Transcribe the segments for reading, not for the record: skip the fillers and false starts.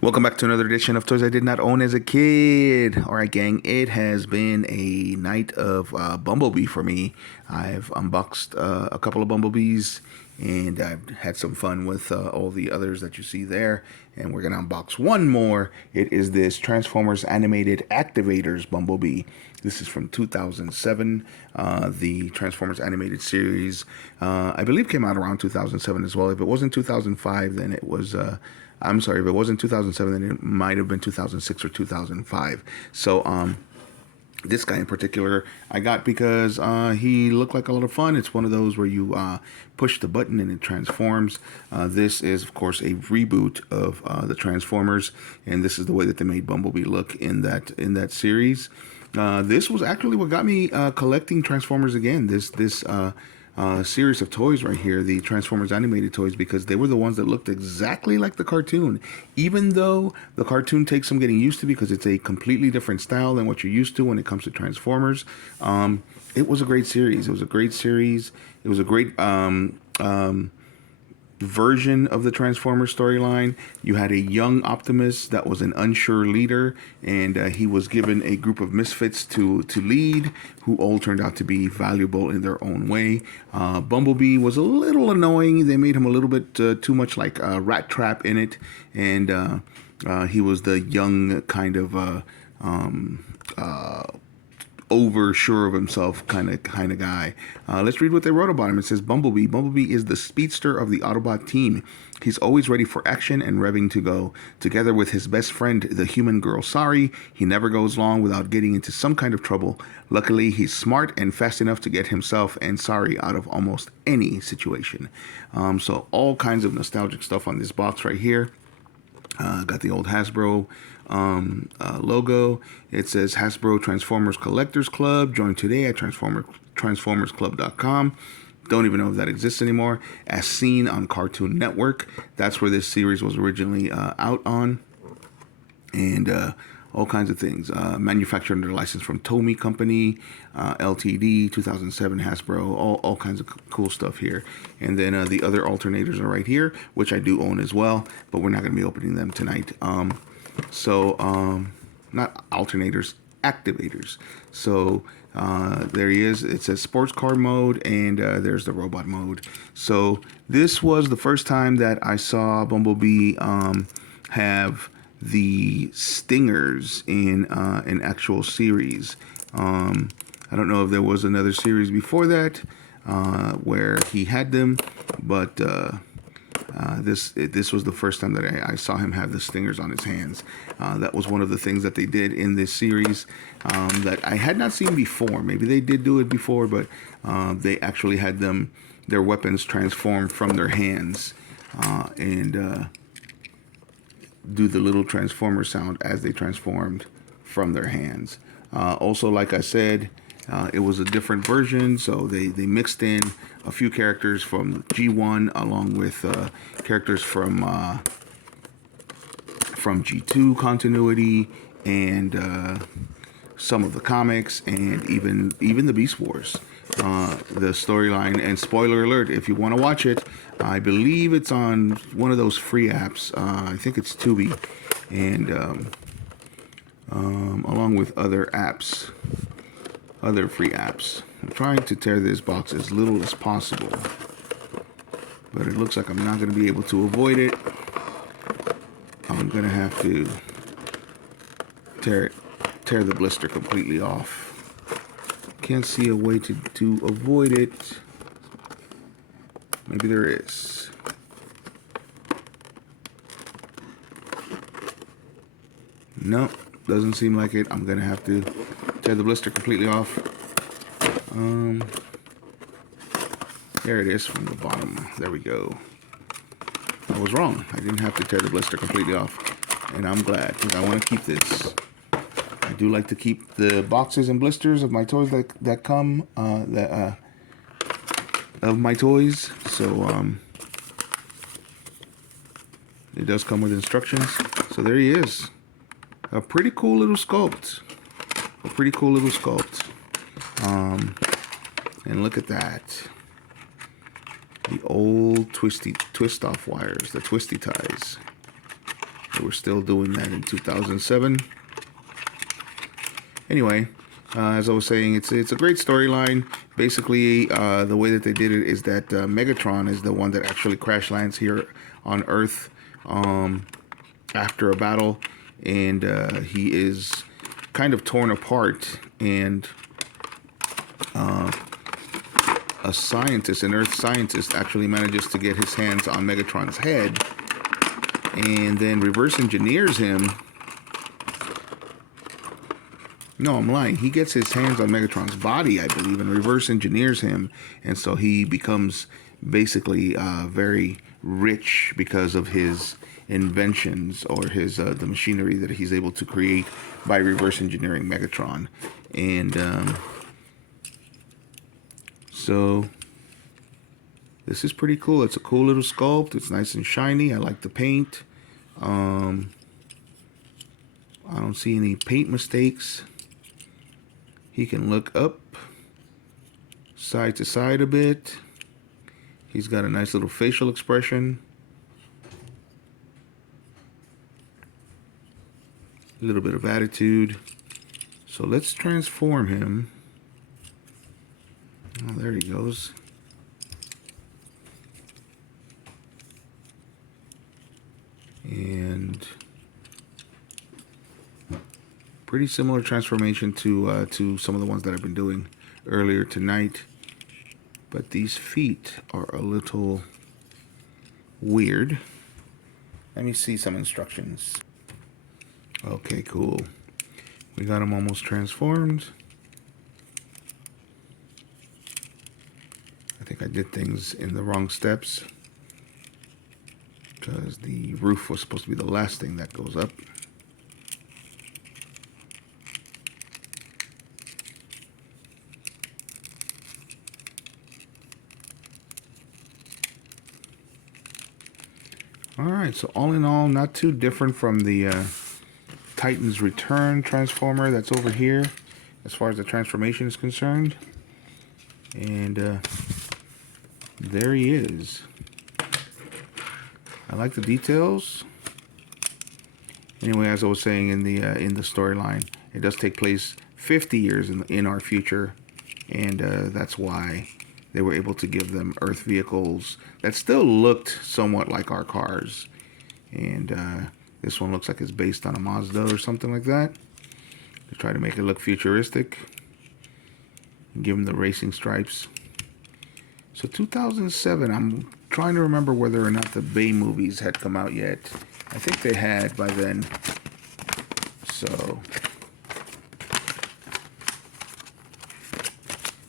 Welcome back to another edition of Toys I Did Not Own as a Kid. Alright, gang, it has been a night of Bumblebee for me. I've unboxed a couple of Bumblebees, and I've had some fun with all the others that you see there. And we're going to unbox one more. It is this Transformers Animated Activators Bumblebee. This is from 2007. The Transformers Animated Series, I believe, came out around 2007 as well. If it wasn't 2005, then it was... I'm sorry, if it wasn't 2007, then it might have been 2006 or 2005. So, this guy in particular, I got because he looked like a lot of fun. It's one of those where you push the button and it transforms. This is, of course, a reboot of the Transformers, and this is the way that they made Bumblebee look in that series. This was actually what got me collecting Transformers again. This series of toys right here, the Transformers animated toys, because they were the ones that looked exactly like the cartoon, even though the cartoon takes some getting used to because it's a completely different style than what you're used to when it comes to Transformers. It was a great series. It was a great series. It was a great version of the Transformers storyline. You had a young Optimus that was an unsure leader, and he was given a group of misfits to lead, who all turned out to be valuable in their own way. Bumblebee was a little annoying. They made him a little bit too much like Rat Trap in it, and he was the young kind of over sure of himself kind of guy. Let's read what they wrote about him. It says, Bumblebee. Bumblebee is the speedster of the Autobot team. He's always ready for action and revving to go. Together with his best friend, the human girl Sari, he never goes long without getting into some kind of trouble. Luckily, he's smart and fast enough to get himself and Sari out of almost any situation. So all kinds of nostalgic stuff on this box right here. Got the old Hasbro logo. It says Hasbro Transformers Collectors Club. Join today at transformersclub.com. Don't even know if that exists anymore. As seen on Cartoon Network. That's where this series was originally out on. And all kinds of things. Manufactured under license from Tomy Company, LTD, 2007 Hasbro, all kinds of cool stuff here. And then the other alternators are right here, which I do own as well, but we're not going to be opening them tonight. Not alternators, activators. So there he is. It says sports car mode, and there's the robot mode. So this was the first time that I saw Bumblebee have the stingers in an actual series. I don't know if there was another series before that where he had them, but this was the first time that I saw him have the stingers on his hands. That was one of the things that they did in this series that I had not seen before. Maybe they did do it before, but they actually had their weapons transform from their hands and do the little transformer sound as they transformed from their hands. Also, like I said, it was a different version, so they mixed in a few characters from G1 along with characters from G2 continuity and some of the comics and even the Beast Wars. The storyline, and spoiler alert, if you want to watch it, I believe it's on one of those free apps. I think it's Tubi, and along with other apps, other free apps. I'm trying to tear this box as little as possible, but it looks like I'm not going to be able to avoid it. I'm going to have to tear the blister completely off. Can't see a way to avoid it. Maybe there is. Nope, doesn't seem like it. I'm gonna have to tear the blister completely off. There it is from the bottom. There we go. I was wrong. I didn't have to tear the blister completely off, and I'm glad because I want to keep this. I do like to keep the boxes and blisters of my toys that come of my toys. So it does come with instructions. So there he is. A pretty cool little sculpt. And look at that. The old twist off wires, the twisty ties. They were still doing that in 2007. Anyway, as I was saying, it's a great storyline. Basically, the way that they did it is that Megatron is the one that actually crash lands here on Earth after a battle, and he is kind of torn apart, and a scientist, an Earth scientist, actually manages to get his hands on Megatron's head, and then reverse engineers him. No, I'm lying. He gets his hands on Megatron's body, I believe, and reverse engineers him. And so he becomes basically very rich because of his inventions, or his the machinery that he's able to create by reverse engineering Megatron. And so this is pretty cool. It's a cool little sculpt. It's nice and shiny. I like the paint. I don't see any paint mistakes. He can look up, side to side a bit. He's got a nice little facial expression. A little bit of attitude. So let's transform him. Oh, there he goes. And pretty similar transformation to some of the ones that I've been doing earlier tonight, but these feet are a little weird. Let me see some instructions. Okay, cool. We got him almost transformed. I think I did things in the wrong steps, because the roof was supposed to be the last thing that goes up. Alright, so all in all, not too different from the Titan's Return transformer that's over here, as far as the transformation is concerned. And there he is. I like the details. Anyway, as I was saying in the storyline, it does take place 50 years in our future, and that's why they were able to give them Earth vehicles that still looked somewhat like our cars. And this one looks like it's based on a Mazda or something like that. They try to make it look futuristic and give them the racing stripes. So 2007, I'm trying to remember whether or not the Bay movies had come out yet. I think they had by then. So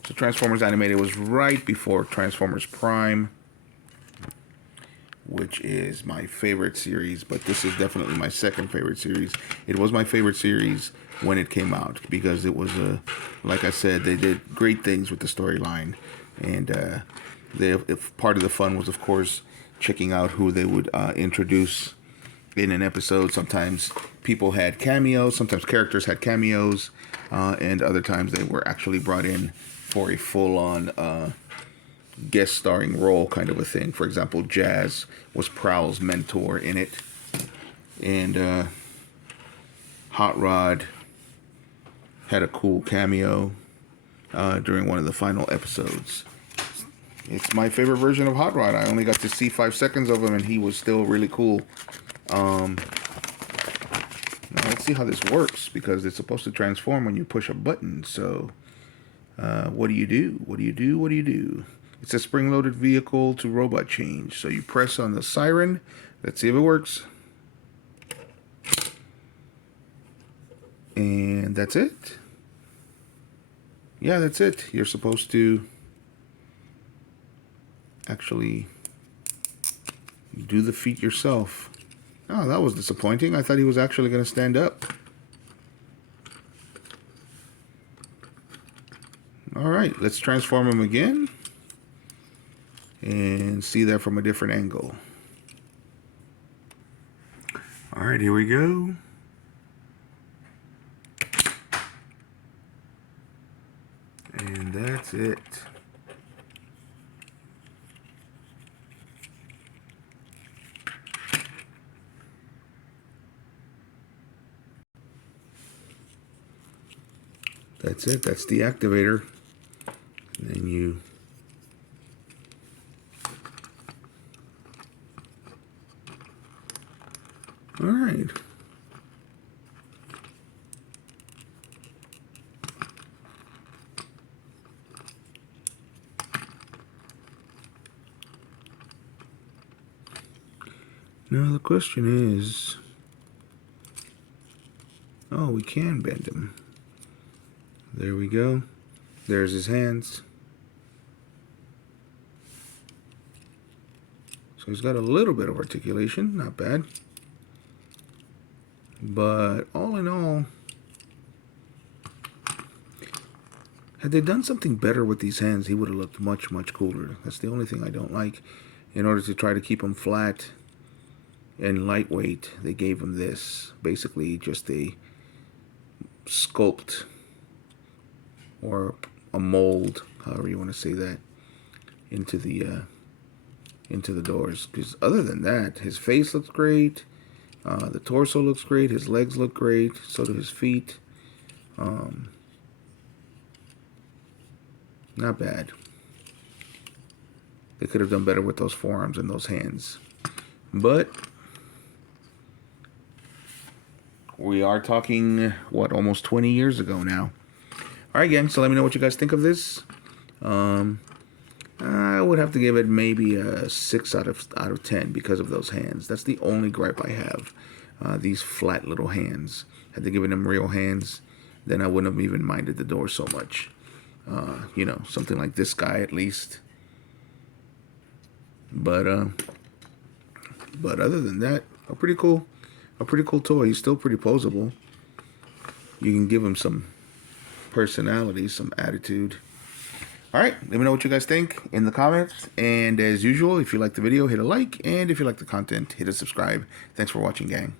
Transformers Animated was right before Transformers Prime, which is my favorite series, but this is definitely my second favorite series. It was my favorite series when it came out, because it was like I said, they did great things with the storyline, and part of the fun was, of course, checking out who they would introduce in an episode. Sometimes people had cameos, sometimes characters had cameos, and other times they were actually brought in for a full-on guest starring role kind of a thing. For example, Jazz was Prowl's mentor in it, and Hot Rod had a cool cameo during one of the final episodes. It's my favorite version of Hot Rod. I only got to see 5 seconds of him, and he was still really cool. Now let's see how this works, because it's supposed to transform when you push a button. So what do you do? What do you do? What do you do? It's a spring-loaded vehicle to robot change. So you press on the siren. Let's see if it works. And that's it. Yeah, that's it. You're supposed to actually do the feat yourself. Oh, that was disappointing. I thought he was actually going to stand up. Alright, let's transform him again and see that from a different angle. Alright, here we go. And that's it. That's it. That's the activator. And then you all right. Now the question is, oh, we can bend him. There we go. There's his hands. So he's got a little bit of articulation, not bad. But all in all, had they done something better with these hands, he would have looked much, much cooler. That's the only thing I don't like. In order to try to keep him flat and lightweight, they gave him this. Basically just a sculpt or a mold, however you want to say that, into the doors. Because other than that, his face looks great. The torso looks great. His legs look great. So do his feet. Not bad. They could have done better with those forearms and those hands. But we are talking, what, almost 20 years ago now. All right, gang, so let me know what you guys think of this. I would have to give it maybe a 6 out of 10 because of those hands. That's the only gripe I have. These flat little hands. Had they given them real hands, then I wouldn't have even minded the door so much. You know, something like this guy at least. But other than that, a pretty cool toy. He's still pretty posable. You can give him some personality, some attitude. All right, let me know what you guys think in the comments. And as usual, if you like the video, hit a like. And if you like the content, hit a subscribe. Thanks for watching, gang.